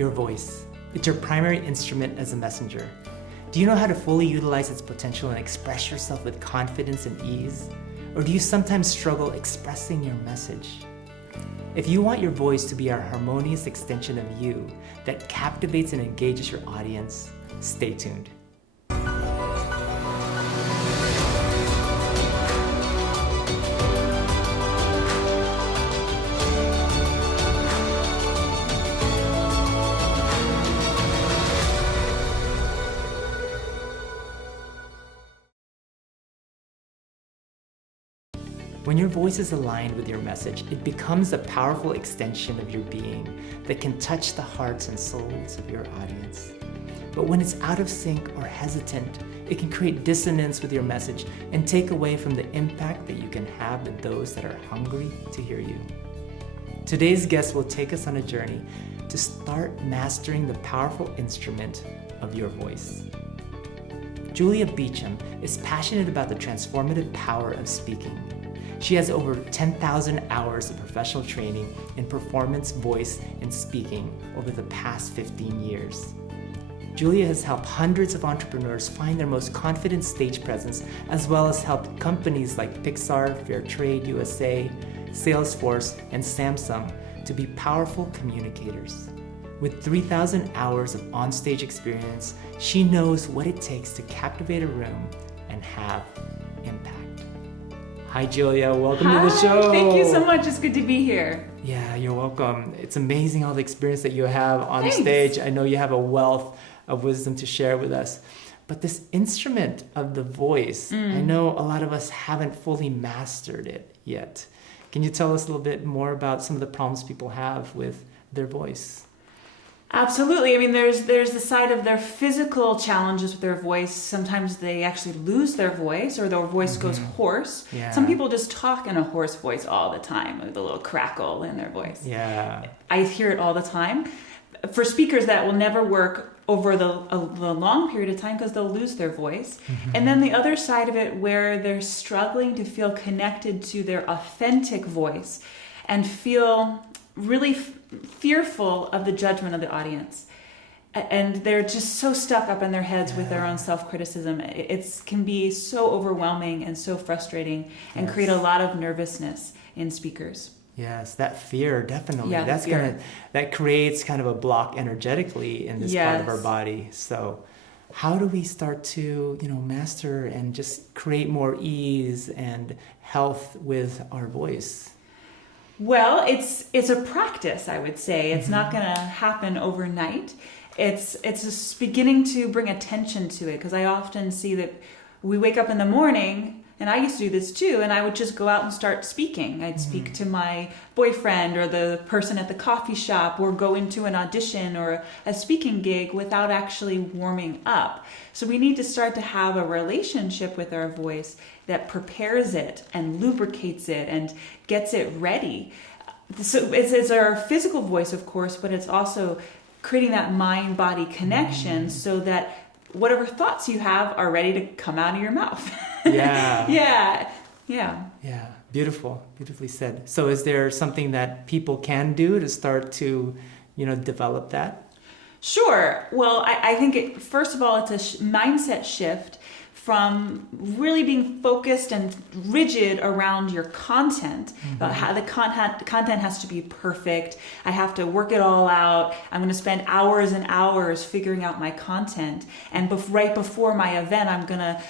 Your voice. It's your primary instrument as a messenger. Do you know how to fully utilize its potential and express yourself with confidence and ease? Or do you sometimes struggle expressing your message? If you want your voice to be our harmonious extension of you that captivates and engages your audience, stay tuned. When your voice is aligned with your message, it becomes a powerful extension of your being that can touch the hearts and souls of your audience. But when it's out of sync or hesitant, it can create dissonance with your message and take away from the impact that you can have with those that are hungry to hear you. Today's guest will take us on a journey to start mastering the powerful instrument of your voice. Julia Beauchamp is passionate about the transformative power of speaking. She has over 10,000 hours of professional training in performance, voice, and speaking over the past 15 years. Julia has helped hundreds of entrepreneurs find their most confident stage presence, as well as helped companies like Pixar, Fairtrade USA, Salesforce, and Samsung to be powerful communicators. With 3,000 hours of onstage experience, she knows what it takes to captivate a room and have impact. Hi, Julia. Welcome to the show. Thank you so much. It's good to be here. Yeah, you're welcome. It's amazing all the experience that you have on Thanks. stage. I know you have a wealth of wisdom to share with us. But this instrument of the voice, I know a lot of us haven't fully mastered it yet. Can you tell us a little bit more about some of the problems people have with their voice? Absolutely. I mean, there's the side of their physical challenges with their voice. Sometimes they actually lose their voice or their voice goes hoarse. Yeah. Some people just talk in a hoarse voice all the time with a little crackle in their voice. Yeah. I hear it all the time. For speakers, that will never work over the long period of time because they'll lose their voice. And then the other side of it where they're struggling to feel connected to their authentic voice and feel really fearful of the judgment of the audience. And they're just so stuck up in their heads with their own self-criticism. It can be so overwhelming and so frustrating and create a lot of nervousness in speakers. Yes, that fear, definitely. Yeah, That's fear. that creates kind of a block energetically in this part of our body. So how do we start to, master and just create more ease and health with our voice? Well, it's a practice, I would say. It's not going to happen overnight. It's just beginning to bring attention to it, because I often see that we wake up in the morning, and I used to do this too, and I would just go out and start speaking. I'd speak to my boyfriend or the person at the coffee shop, or go into an audition or a speaking gig without actually warming up. So we need to start to have a relationship with our voice that prepares it and lubricates it and gets it ready. So it's our physical voice, of course, but it's also creating that mind-body connection so that whatever thoughts you have are ready to come out of your mouth. Yeah. Yeah. Beautiful. Beautifully said. So is there something that people can do to start to, develop that? Sure. Well, I think, first of all, it's a mindset shift from really being focused and rigid around your content, about how the content has to be perfect. I have to work it all out. I'm going to spend hours and hours figuring out my content. And right before my event, I'm going to,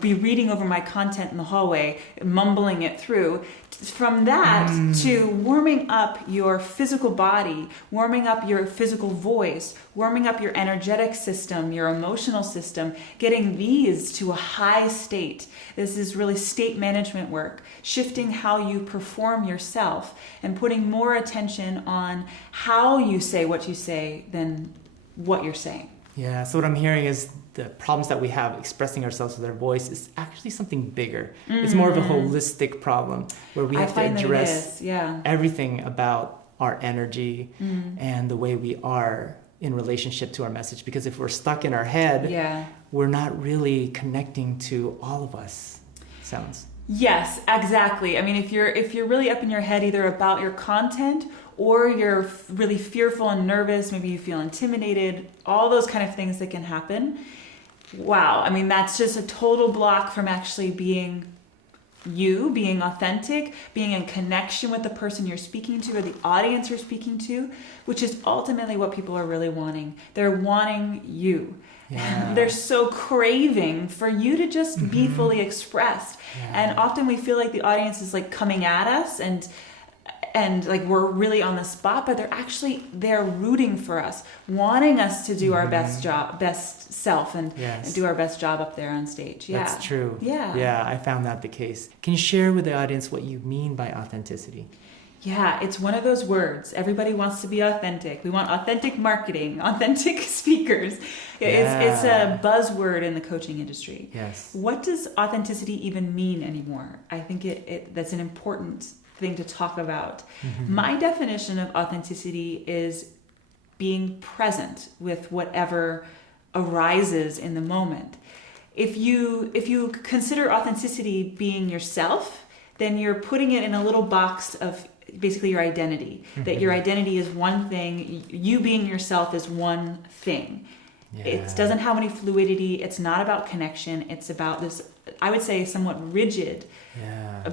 be reading over my content in the hallway, mumbling it through. From that to warming up your physical body, warming up your physical voice, warming up your energetic system, your emotional system, getting these to a high state. This is really state management work, shifting how you perform yourself and putting more attention on how you say what you say than what you're saying. Yeah, so what I'm hearing is the problems that we have expressing ourselves with our voice is actually something bigger. It's more of a holistic problem where we have to address everything about our energy and the way we are in relationship to our message. Because if we're stuck in our head, we're not really connecting to all of us. Sounds. Yes, exactly. I mean, if you're really up in your head either about your content or you're really fearful and nervous, maybe you feel intimidated, all those kind of things that can happen. Wow, I mean, that's just a total block from actually being you, being authentic, being in connection with the person you're speaking to or the audience you're speaking to, which is ultimately what people are really wanting. They're wanting you. Yeah. They're so craving for you to just be fully expressed. Yeah. And often we feel like the audience is like coming at us and like we're really on the spot, but they're rooting for us, wanting us to do our best self and do our best job up there on stage. Yeah. That's true. Yeah. Yeah, I found that the case. Can you share with the audience what you mean by authenticity? Yeah, it's one of those words. Everybody wants to be authentic. We want authentic marketing, authentic speakers. It's a buzzword in the coaching industry. Yes. What does authenticity even mean anymore? I think that's an important thing to talk about. My definition of authenticity is being present with whatever arises in the moment. If you consider authenticity being yourself, then you're putting it in a little box of basically your identity. That your identity is one thing, you being yourself is one thing. Yeah. It doesn't have any fluidity. It's not about connection. It's about this, I would say, somewhat rigid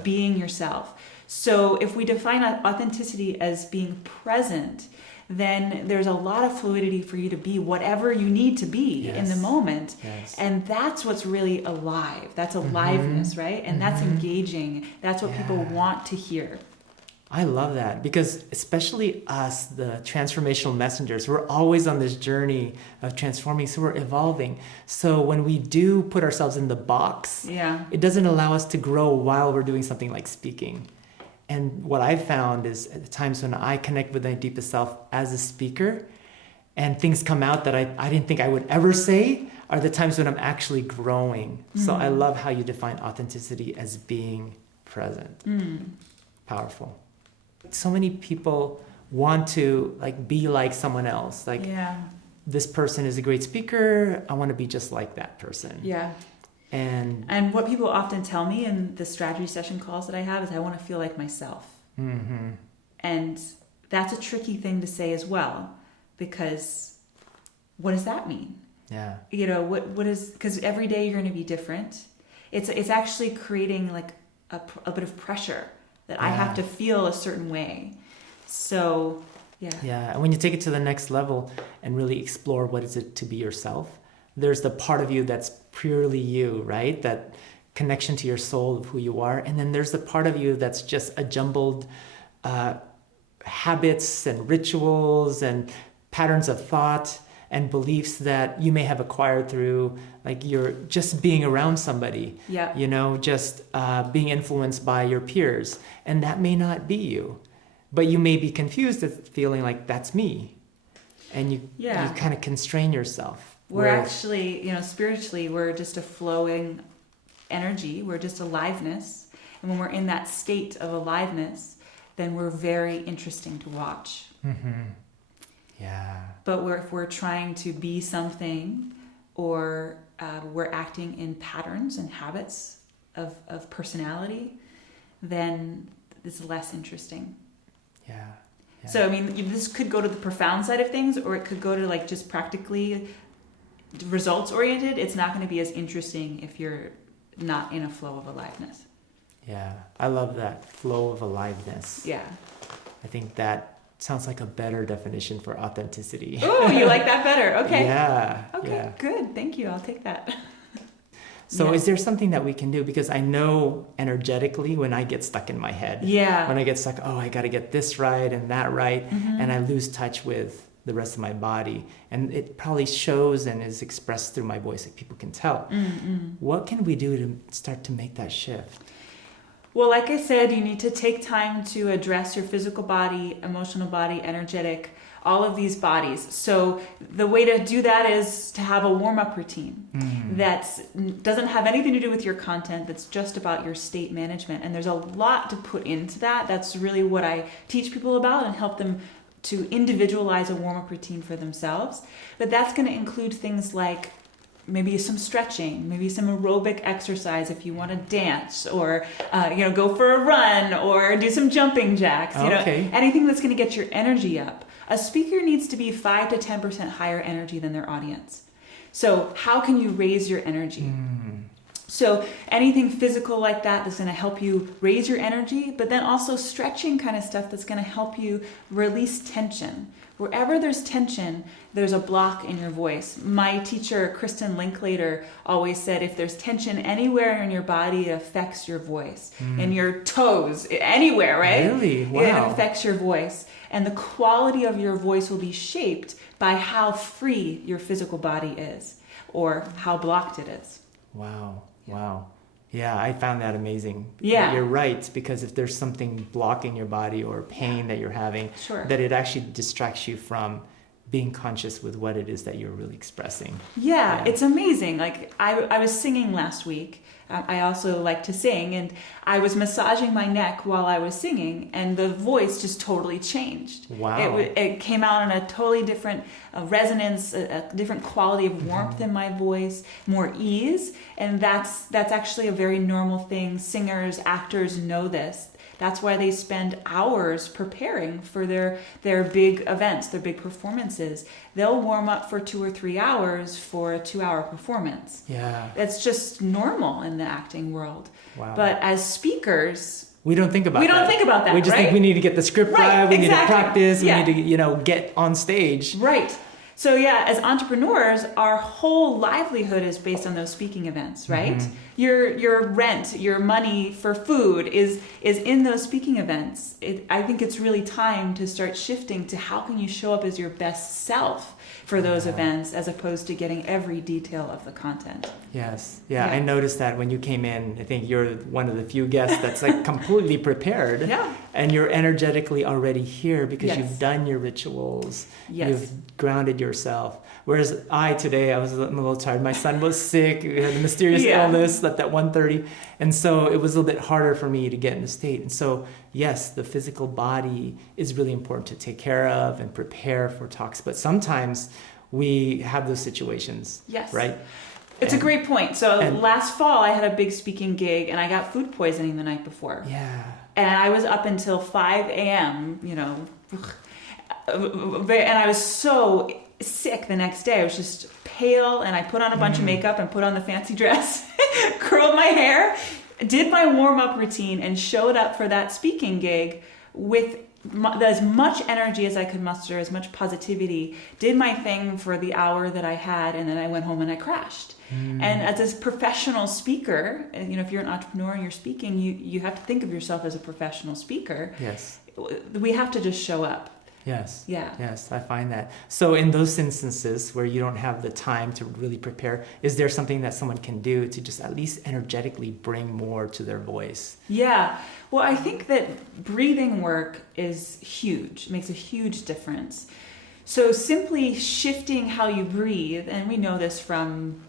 being yourself. So if we define authenticity as being present, then there's a lot of fluidity for you to be whatever you need to be in the moment. Yes. And that's what's really alive. That's aliveness, right? And that's engaging. That's what people want to hear. I love that because especially us, the transformational messengers, we're always on this journey of transforming. So we're evolving. So when we do put ourselves in the box, it doesn't allow us to grow while we're doing something like speaking. And what I've found is at the times when I connect with my deepest self as a speaker and things come out that I didn't think I would ever say are the times when I'm actually growing. So I love how you define authenticity as being present. Powerful. So many people want to be like someone else. This person is a great speaker. I want to be just like that person. Yeah. And what people often tell me in the strategy session calls that I have is I want to feel like myself. And that's a tricky thing to say as well, because what does that mean? Yeah. What is, because every day you're going to be different. It's actually creating like a bit of pressure that I have to feel a certain way. So, yeah. And when you take it to the next level and really explore what is it to be yourself, there's the part of you that's purely you, right? That connection to your soul of who you are. And then there's the part of you that's just a jumbled habits and rituals and patterns of thought and beliefs that you may have acquired through you're just being around somebody, just being influenced by your peers. And that may not be you, but you may be confused at feeling like that's me. And you kind of constrain yourself. We're actually, spiritually, we're just a flowing energy. We're just aliveness. And when we're in that state of aliveness, then we're very interesting to watch. Yeah. But if we're trying to be something or we're acting in patterns and habits of personality, then it's less interesting. Yeah. So, I mean, this could go to the profound side of things, or it could go to just practically results oriented. It's not going to be as interesting if you're not in a flow of aliveness. Yeah, I love that flow of aliveness. Yeah, I think that sounds like a better definition for authenticity. Oh, you like that better? Okay. Yeah. Okay, good. Thank you. I'll take that. So is there something that we can do? Because I know energetically when I get stuck in my head. Yeah. When I get stuck, I got to get this right and that right. And I lose touch with the rest of my body. And it probably shows and is expressed through my voice that people can tell. What can we do to start to make that shift? Well, like I said, you need to take time to address your physical body, emotional body, energetic, all of these bodies. So the way to do that is to have a warm-up routine that doesn't have anything to do with your content, that's just about your state management. And there's a lot to put into that. That's really what I teach people about and help them to individualize a warm-up routine for themselves. But that's going to include things like maybe some stretching, maybe some aerobic exercise if you want to dance, or go for a run, or do some jumping jacks. Anything that's going to get your energy up. A speaker needs to be 5 to 10% higher energy than their audience. So how can you raise your energy? So anything physical like that that's going to help you raise your energy, but then also stretching kind of stuff that's going to help you release tension. Wherever there's tension, there's a block in your voice. My teacher, Kristen Linklater, always said if there's tension anywhere in your body, it affects your voice. In your toes, anywhere, right? Really? Wow. It affects your voice. And the quality of your voice will be shaped by how free your physical body is, or how blocked it is. Wow. Wow. Yeah, I found that amazing. Yeah. You're right, because if there's something blocking your body or pain that you're having, that it actually distracts you from being conscious with what it is that you're really expressing. Yeah, it's amazing. Like I was singing last week. I also like to sing, and I was massaging my neck while I was singing, and the voice just totally changed. Wow. It came out in a totally different resonance, a different quality of warmth in my voice, more ease, and that's actually a very normal thing. Singers, actors know this. That's why they spend hours preparing for their big events, their big performances. They'll warm up for 2 or 3 hours for a 2-hour performance. Yeah. That's just normal in the acting world. Wow. But as speakers, we don't think about that. We don't think about that, We just think we need to get the script right. We need to practice. We need to, get on stage. Right. So as entrepreneurs, our whole livelihood is based on those speaking events, right? Your rent, your money for food is in those speaking events. I think it's really time to start shifting to how can you show up as your best self for those events, as opposed to getting every detail of the content. Yes. Yeah, I noticed that when you came in. I think you're one of the few guests that's like completely prepared. Yeah. And you're energetically already here because you've done your rituals. Yes. You've grounded yourself. Whereas today, I was a little tired. My son was sick. He had a mysterious illness, slept at 1:30. And so it was a little bit harder for me to get in the state. And so, yes, the physical body is really important to take care of and prepare for talks. But sometimes we have those situations, right? It's a great point. So last fall, I had a big speaking gig, and I got food poisoning the night before. Yeah. And I was up until 5 a.m., and I was so sick the next day. I was just pale, and I put on a bunch of makeup and put on the fancy dress, curled my hair, did my warm-up routine, and showed up for that speaking gig with as much energy as I could muster, as much positivity, did my thing for the hour that I had, and then I went home and I crashed. And as a professional speaker, if you're an entrepreneur and you're speaking, you have to think of yourself as a professional speaker. Yes. We have to just show up. Yes. Yeah. Yes, I find that. So in those instances where you don't have the time to really prepare, is there something that someone can do to just at least energetically bring more to their voice? Yeah. Well, I think that breathing work is huge. It makes a huge difference. So simply shifting how you breathe, and we know this from,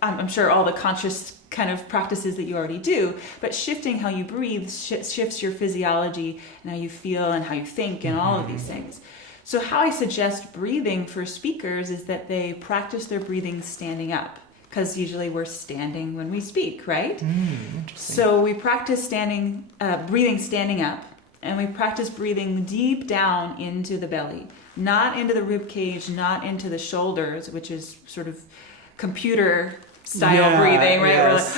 I'm sure, all the conscious kind of practices that you already do, but shifting how you breathe shifts your physiology and how you feel and how you think and all of these things. So how I suggest breathing for speakers is that they practice their breathing standing up, because usually we're standing when we speak, right? Interesting. So we practice breathing standing up, and we practice breathing deep down into the belly, not into the rib cage, not into the shoulders, which is sort of computer style breathing, right? Yes.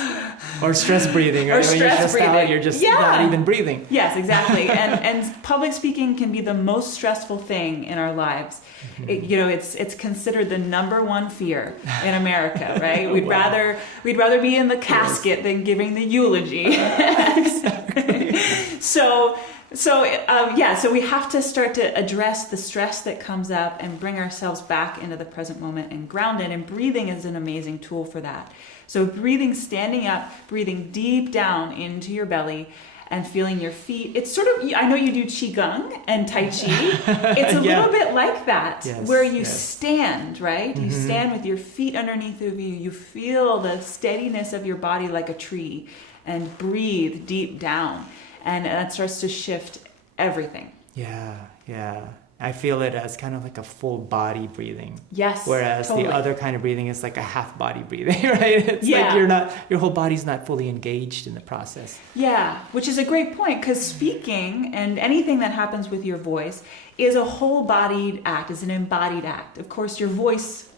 Or stress breathing, right? Or stress when you're stressed breathing. out, you're just not even breathing. Yes, exactly. and public speaking can be the most stressful thing in our lives. It's considered the number one fear in America, right? We'd rather be in the casket than giving the eulogy. So we have to start to address the stress that comes up and bring ourselves back into the present moment and ground it. And breathing is an amazing tool for that. So breathing standing up, breathing deep down into your belly, and feeling your feet. It's sort of, I know you do Qigong and Tai Chi. It's a little bit like that, where you stand, right? You stand with your feet underneath of you. You feel the steadiness of your body like a tree, and breathe deep down. And that starts to shift everything. Yeah. I feel it as kind of like a full body breathing. Yes. Whereas totally. the other kind of breathing is like a half body breathing, right? It's Yeah. like your whole body's not fully engaged in the process. Yeah, which is a great point, because speaking and anything that happens with your voice is a whole-bodied act, is an embodied act. Of course, your voice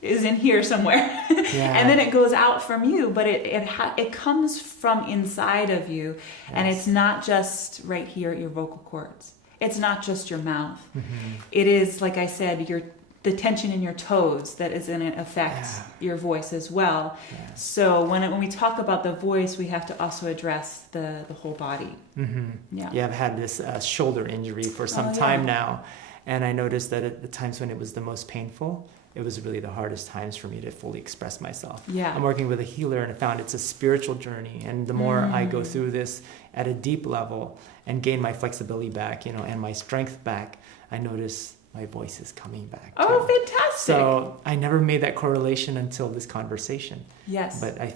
is in here somewhere, and then it goes out from you, but it comes from inside of you, and it's not just right here at your vocal cords. It's not just your mouth. It is, like I said, the tension in your toes that is in it affects your voice as well. Yeah. So when we talk about the voice, we have to also address the whole body. Yeah, I've had this shoulder injury for some time now, and I noticed that at the times when it was the most painful, it was really the hardest times for me to fully express myself. Yeah. I'm working with a healer, and I found it's a spiritual journey, and the more I go through this at a deep level and gain my flexibility back, and my strength back, I notice my voice is coming back. Oh, too. fantastic. So I never made that correlation until this conversation. Yes. But I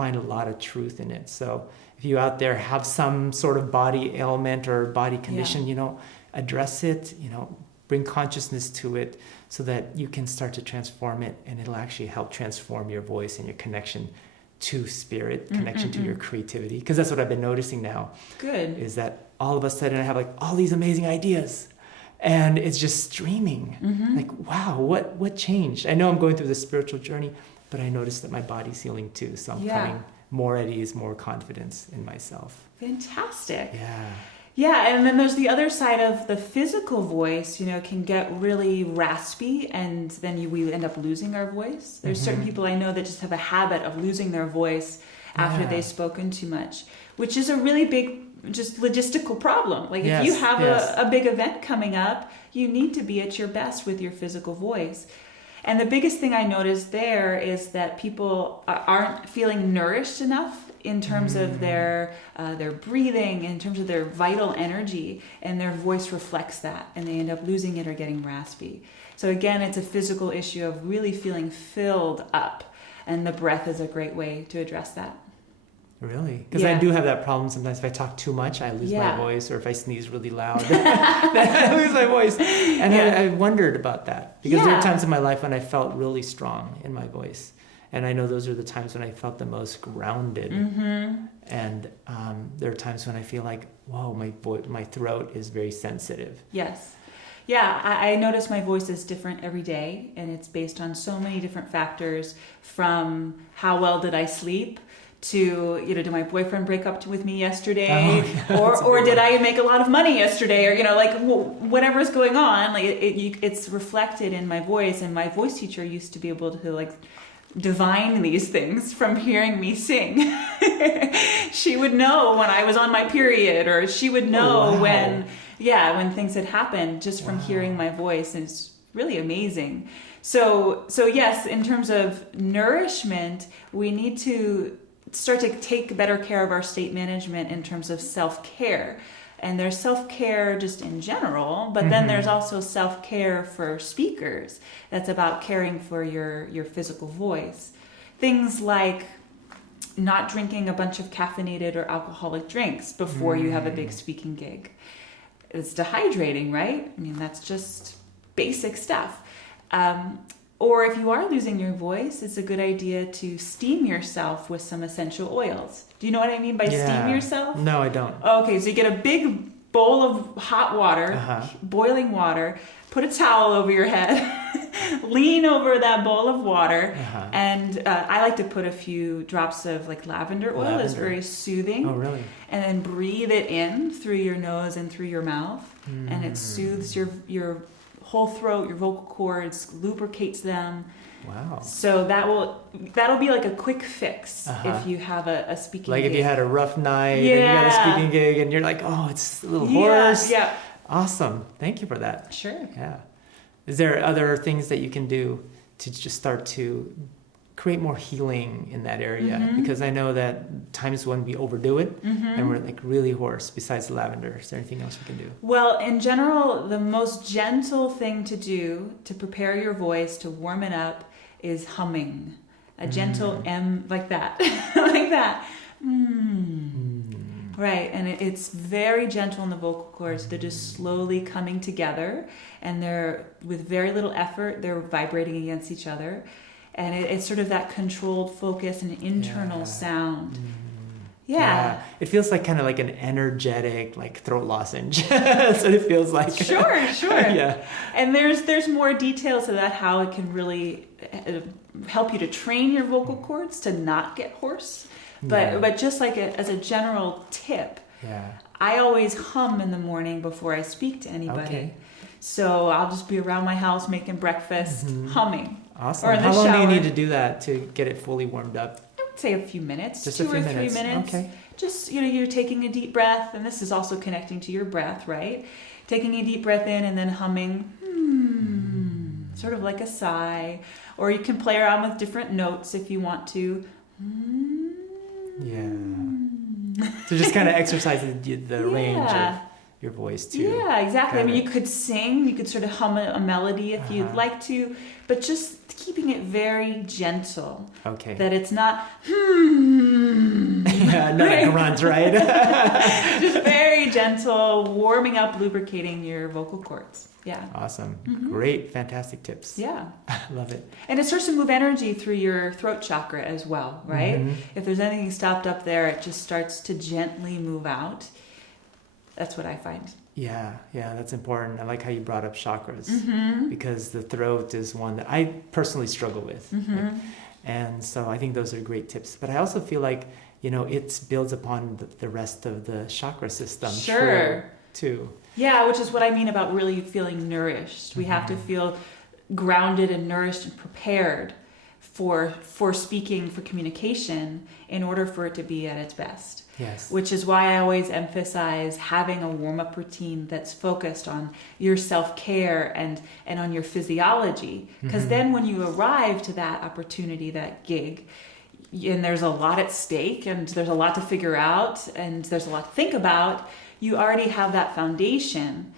find a lot of truth in it. So if you out there have some sort of body ailment or body condition, address it, bring consciousness to it so that you can start to transform it, and it'll actually help transform your voice and your connection to spirit, connection to your creativity. Because that's what I've been noticing now. Good. Is that all of a sudden I have like all these amazing ideas. And it's just streaming. Like, wow, what changed? I know I'm going through this spiritual journey, but I noticed that my body's healing too. So I'm coming more at ease, more confidence in myself. Fantastic. Yeah. Yeah, and then there's the other side of the physical voice, can get really raspy, and then we end up losing our voice. There's certain people I know that just have a habit of losing their voice after they've spoken too much, which is a really big just logistical problem. Like if you have a big event coming up, you need to be at your best with your physical voice. And the biggest thing I noticed there is that people aren't feeling nourished enough in terms of their breathing, in terms of their vital energy, and their voice reflects that, and they end up losing it or getting raspy. So again, it's a physical issue of really feeling filled up, and the breath is a great way to address that. Really? Because I do have that problem sometimes. If I talk too much, I lose my voice, or if I sneeze really loud, then I lose my voice. And I wondered about that, because there are times in my life when I felt really strong in my voice. And I know those are the times when I felt the most grounded. And there are times when I feel like, whoa, my throat is very sensitive. Yes. Yeah, I notice my voice is different every day, and it's based on so many different factors, from how well did I sleep, to, did my boyfriend break up with me yesterday, or did I make a lot of money yesterday, or whatever's going on, it's reflected in my voice. And my voice teacher used to be able to divine these things from hearing me sing. She would know when I was on my period, or she would know when things had happened just from hearing my voice. And it's really amazing. So yes, in terms of nourishment, we need to start to take better care of our state management in terms of self-care. And there's self-care just in general, but then there's also self-care for speakers. That's about caring for your physical voice. Things like not drinking a bunch of caffeinated or alcoholic drinks before you have a big speaking gig. It's dehydrating, right? I mean, that's just basic stuff. Or if you are losing your voice, it's a good idea to steam yourself with some essential oils. Do you know what I mean by steam yourself? No, I don't. Okay, so you get a big bowl of hot water, boiling water, put a towel over your head, lean over that bowl of water, and I like to put a few drops of lavender oil. It's very soothing. Oh, really? And then breathe it in through your nose and through your mouth, and it soothes your whole throat, your vocal cords, lubricates them. Wow. So that'll be like a quick fix if you have a speaking gig. If you had a rough night and you got a speaking gig and you're like, oh, it's a little hoarse. Yeah. Awesome. Thank you for that. Sure. Yeah. Is there other things that you can do to just start to create more healing in that area? Because I know that times when we overdo it and we're really hoarse, besides lavender, is there anything else we can do? Well, in general, the most gentle thing to do to prepare your voice, to warm it up, is humming. A gentle M, like that. Like that. Right, and it's very gentle in the vocal cords. They're just slowly coming together, and they're, with very little effort, they're vibrating against each other. And it's sort of that controlled focus and internal sound. Yeah. It feels like kind of like an energetic, like throat lozenge. That's what it feels like. Sure. Yeah. And there's more details to that, how it can really help you to train your vocal cords to not get hoarse. But just like as a general tip, I always hum in the morning before I speak to anybody. Okay. So I'll just be around my house making breakfast, humming. Awesome. Or in the How long do shower. you need to do that to get it fully warmed up? I would say a few minutes, Just 2 a few or 3 minutes. minutes. Okay. Just, you're taking a deep breath, and this is also connecting to your breath, right? Taking a deep breath in and then humming, sort of like a sigh. Or you can play around with different notes if you want to. To just kind of exercise the range of your voice too. Yeah, exactly. I mean, you could sing, you could sort of hum a melody if you'd like to, but just keeping it very gentle. Okay. That it's not not a grunt, right? just very gentle, warming up, lubricating your vocal cords. Yeah. Awesome. Great. Fantastic tips. Yeah. Love it. And it starts to move energy through your throat chakra as well, right? If there's anything stopped up there, it just starts to gently move out. That's what I find. Yeah, that's important. I like how you brought up chakras because the throat is one that I personally struggle with. And so I think those are great tips. But I also feel like, it builds upon the rest of the chakra system. Sure. Too. Yeah, which is what I mean about really feeling nourished. We have to feel grounded and nourished and prepared for speaking, for communication, in order for it to be at its best. Yes. Which is why I always emphasize having a warm-up routine that's focused on your self-care and on your physiology. Because then when you arrive to that opportunity, that gig, and there's a lot at stake, and there's a lot to figure out, and there's a lot to think about, you already have that foundation.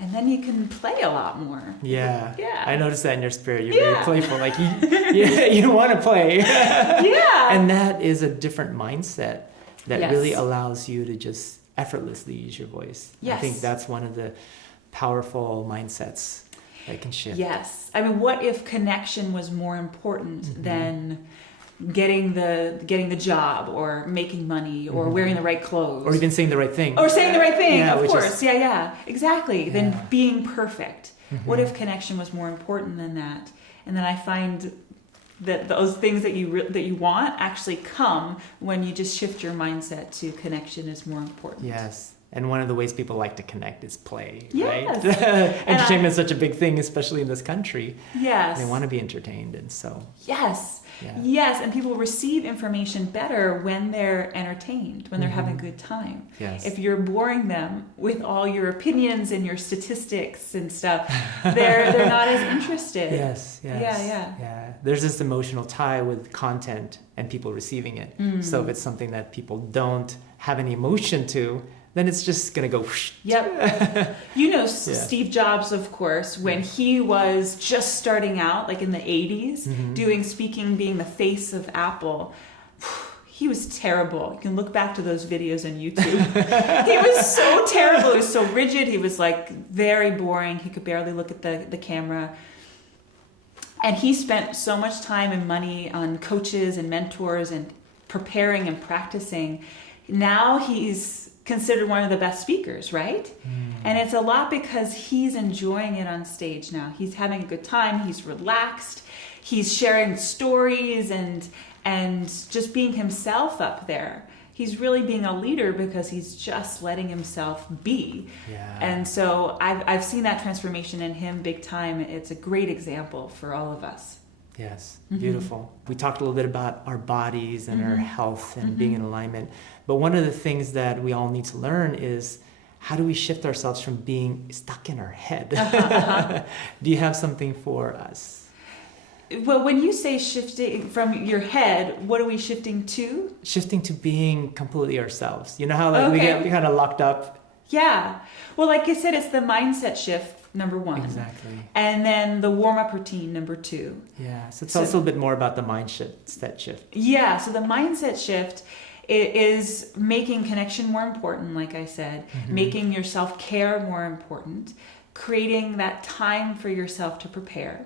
And then you can play a lot more. Yeah. Yeah. I noticed that in your spirit. You're very playful. Like you want to play. Yeah. And that is a different mindset that Yes. really allows you to just effortlessly use your voice. Yes. I think that's one of the powerful mindsets that can shift. Yes. I mean, what if connection was more important than getting the job or making money or wearing the right clothes Or even saying the right thing. or saying the right thing? Yeah, of which course. is- Exactly. Yeah. Than being perfect. What if connection was more important than that? And then I find that those things that you want actually come when you just shift your mindset to connection is more important. Yes. And one of the ways people like to connect is play, Yes. right? Entertainment is such a big thing, especially in this country. Yes. They want to be entertained, and so Yes. Yeah. Yes, and people receive information better when they're entertained, when they're having a good time. Yes. If you're boring them with all your opinions and your statistics and stuff, they're not as interested. Yes. Yeah. There's this emotional tie with content and people receiving it. So if it's something that people don't have any emotion to, then it's just going to go whoosh. Yep. Steve Jobs, of course, when he was just starting out, like in the 80s, being the face of Apple, he was terrible. You can look back to those videos on YouTube. He was so terrible. He was so rigid. He was like very boring. He could barely look at the camera. And he spent so much time and money on coaches and mentors and preparing and practicing. Now he's considered one of the best speakers, right? And it's a lot because he's enjoying it on stage now. He's having a good time. He's relaxed. He's sharing stories and just being himself up there. He's really being a leader because he's just letting himself be. Yeah. And so I've seen that transformation in him big time. It's a great example for all of us. Yes, beautiful. We talked a little bit about our bodies and our health and being in alignment. But one of the things that we all need to learn is how do we shift ourselves from being stuck in our head? Do you have something for us? Well, when you say shifting from your head, what are we shifting to? Shifting to being completely ourselves. You know how we get kind of locked up? Yeah. Well, like I said, it's the mindset shift, number one. Exactly. And then the warm-up routine, number two. Yeah. So tell us a little bit more about the mindset shift. Yeah. So the mindset shift It is making connection more important, like I said, making your self-care more important, creating that time for yourself to prepare.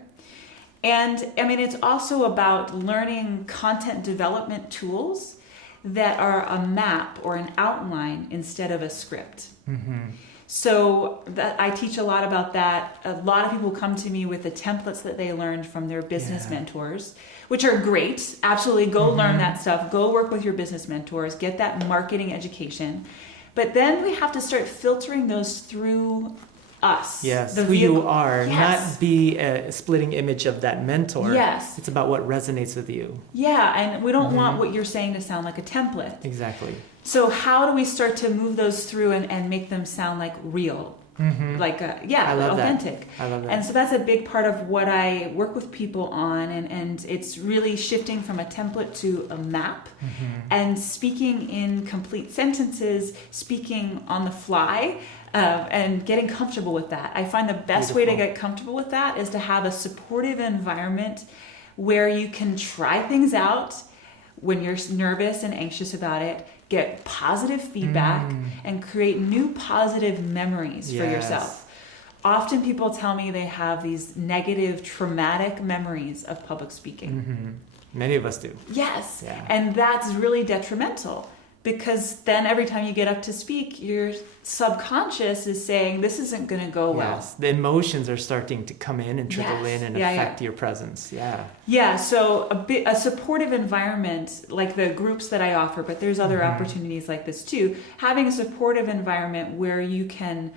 And I mean, it's also about learning content development tools that are a map or an outline instead of a script. So that I teach a lot about that. A lot of people come to me with the templates that they learned from their business mentors, which are great. Absolutely, go learn that stuff. Go work with your business mentors. Get that marketing education. But then we have to start filtering those through us. Yes, who you are, not be a splitting image of that mentor. Yes. It's about what resonates with you. Yeah, and we don't want what you're saying to sound like a template. Exactly. So how do we start to move those through and make them sound like real? Like, I love authentic. That. I love that. And so that's a big part of what I work with people on. And it's really shifting from a template to a map and speaking in complete sentences, speaking on the fly, and getting comfortable with that. I find the best way to get comfortable with that is to have a supportive environment where you can try things out when you're nervous and anxious about it, get positive feedback, and create new positive memories for yourself. Often people tell me they have these negative, traumatic memories of public speaking. Many of us do. Yes. Yeah. And that's really detrimental because then every time you get up to speak, your subconscious is saying, this isn't going to go well. The emotions are starting to come in and trickle in and affect your presence. Yeah, so a supportive environment, like the groups that I offer, but there's other opportunities like this too. Having a supportive environment where you can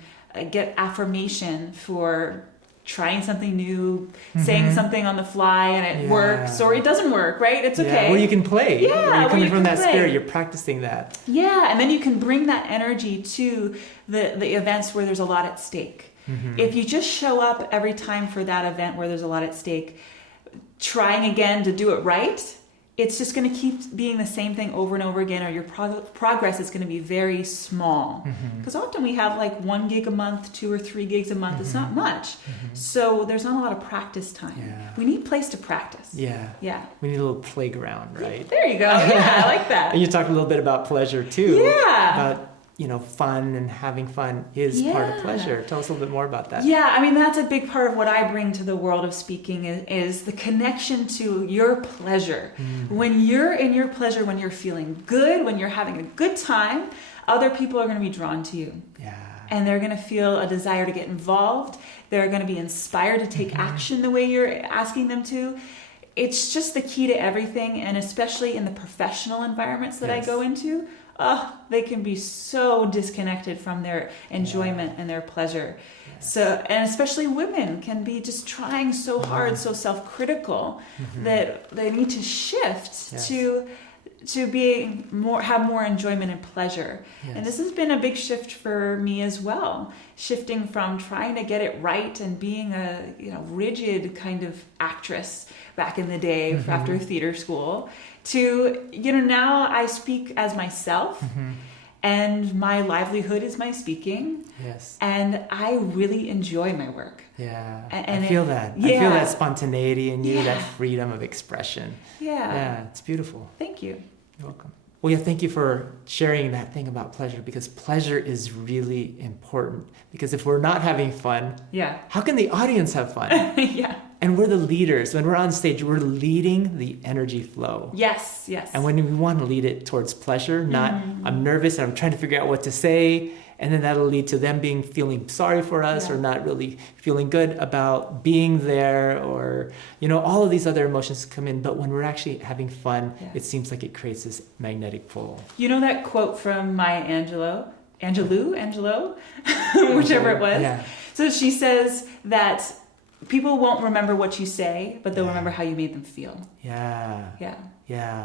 get affirmation for trying something new, saying something on the fly and it works or it doesn't work, right? It's okay. Where you can play. Yeah, you're coming from that spirit, you're practicing that. Yeah, and then you can bring that energy to the events where there's a lot at stake. If you just show up every time for that event where there's a lot at stake, trying again to do it right, it's just going to keep being the same thing over and over again, or your progress is going to be very small. Because often we have like 1 gig a month, 2 or 3 gigs a month. It's not much. So there's not a lot of practice time. We need a place to practice. Yeah. We need a little playground, right? There you go. Yeah, I like that. And you talked a little bit about pleasure too. Yeah. About fun and having fun is part of pleasure. Tell us a little bit more about that. Yeah, I mean, that's a big part of what I bring to the world of speaking is the connection to your pleasure. When you're in your pleasure, when you're feeling good, when you're having a good time, other people are going to be drawn to you. And they're going to feel a desire to get involved. They're going to be inspired to take action the way you're asking them to. It's just the key to everything, and especially in the professional environments that I go into, they can be so disconnected from their enjoyment and their pleasure. So, and especially women can be just trying so hard, so self-critical that they need to shift to being have more enjoyment and pleasure. And this has been a big shift for me as well, shifting from trying to get it right and being a rigid kind of actress back in the day after theater school to now I speak as myself. And my livelihood is my speaking. And I really enjoy my work. And I feel that. I feel that spontaneity in you, that freedom of expression. It's beautiful. Thank you. You're welcome. Well, thank you for sharing that thing about pleasure, because pleasure is really important. Because if we're not having fun, how can the audience have fun? And we're the leaders. When we're on stage, we're leading the energy flow. Yes. And when we want to lead it towards pleasure, not I'm nervous and I'm trying to figure out what to say, and then that'll lead to them feeling sorry for us or not really feeling good about being there, or all of these other emotions come in. But when we're actually having fun, it seems like it creates this magnetic pull. You know that quote from Maya Angelou, whichever it was. So she says that people won't remember what you say, but they'll remember how you made them feel. Yeah,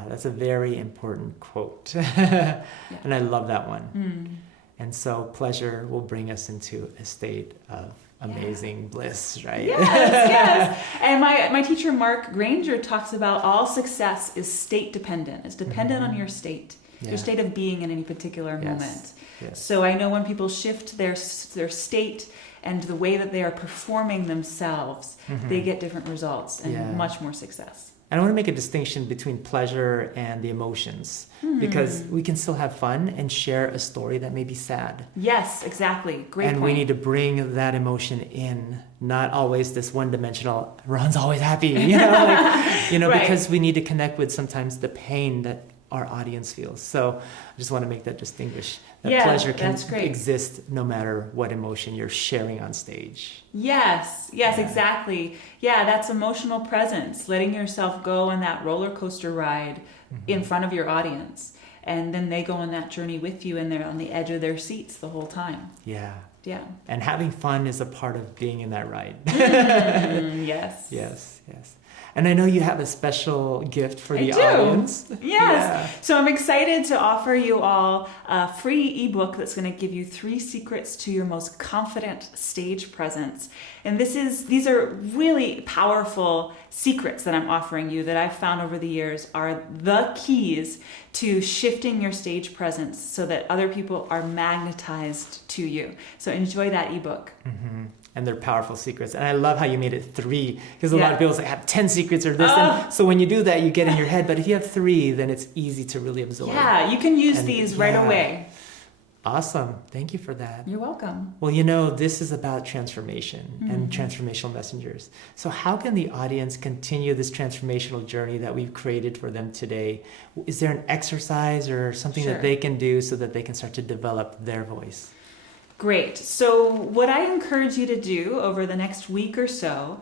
that's a very important quote. And I love that one. And so pleasure will bring us into a state of amazing bliss, right? Yes. And my teacher, Mark Granger, talks about all success is state dependent. It's dependent on your state, your state of being in any particular moment. So I know when people shift their state and the way that they are performing themselves, they get different results and much more success. I want to make a distinction between pleasure and the emotions, because we can still have fun and share a story that may be sad. Yes, exactly. Great And point. we need to bring that emotion in, not always this one-dimensional, Ron's always happy, Right. because we need to connect with sometimes the pain that our audience feels. So I just want to make that distinguish. That Yeah, pleasure can that's great. exist no matter what emotion you're sharing on stage. Yes, Yeah. exactly. Yeah, that's emotional presence, letting yourself go on that roller coaster ride in front of your audience. And then they go on that journey with you and they're on the edge of their seats the whole time. Yeah. Yeah. And having fun is a part of being in that ride. Yes. Yes. And I know you have a special gift for the do. audience. Yes. Yeah. So I'm excited to offer you all a free ebook that's going to give you 3 secrets to your most confident stage presence. And these are really powerful secrets that I'm offering you that I've found over the years are the keys to shifting your stage presence so that other people are magnetized to you. So enjoy that ebook. Mm-hmm. And they're powerful secrets. And I love how you made it 3, because a lot of Yeah. people say, I have 10 secrets or this. And so when you do that, you get in your head. But if you have 3, then it's easy to really absorb. Yeah, you can use And these right yeah. away. Awesome. Thank you for that. You're welcome. Well, this is about transformation and transformational messengers. So how can the audience continue this transformational journey that we've created for them today? Is there an exercise or something Sure. that they can do so that they can start to develop their voice? Great. So what I encourage you to do over the next week or so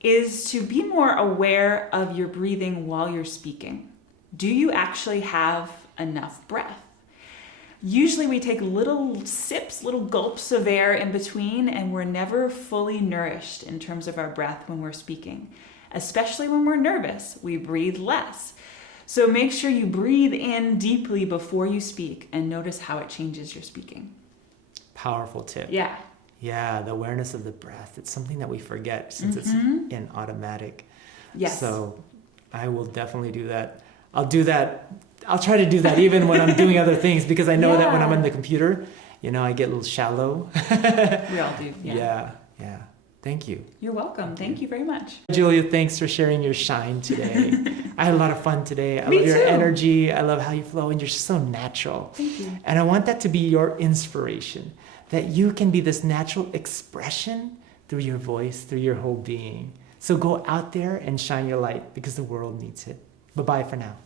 is to be more aware of your breathing while you're speaking. Do you actually have enough breath? Usually we take little sips, little gulps of air in between, and we're never fully nourished in terms of our breath when we're speaking. Especially when we're nervous, we breathe less. So make sure you breathe in deeply before you speak and notice how it changes your speaking. Powerful tip. Yeah. Yeah, the awareness of the breath. It's something that we forget since it's in automatic. Yes. So I will definitely do that. I'll do that. I'll try to do that even when I'm doing other things, because I know that when I'm on the computer, I get a little shallow. We all do. Yeah. Thank you. You're welcome. Thank you very much. Julia, thanks for sharing your shine today. I had a lot of fun today. I Me love your too. energy. I love how you flow, and you're so natural. Thank you. And I want that to be your inspiration, that you can be this natural expression through your voice, through your whole being. So go out there and shine your light, because the world needs it. Bye-bye for now.